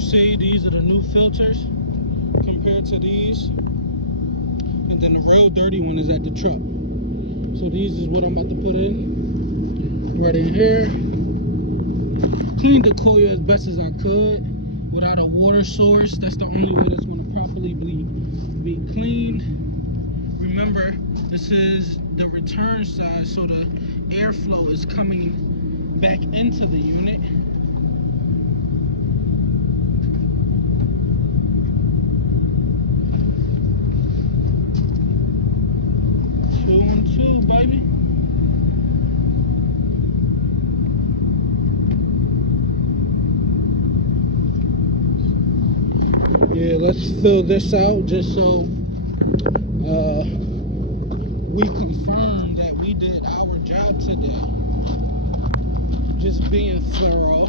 you see, these are the new filters compared to these. And then the real dirty one is at the truck. So these is what I'm about to put in. Right in here. Cleaned the coil as best as I could without a water source. That's the only way that's going to properly be cleaned. Remember, this is the return side, so the airflow is coming back into the unit. Two and two, baby. Yeah, let's fill this out just so we confirm that we did our job today. Just being thorough.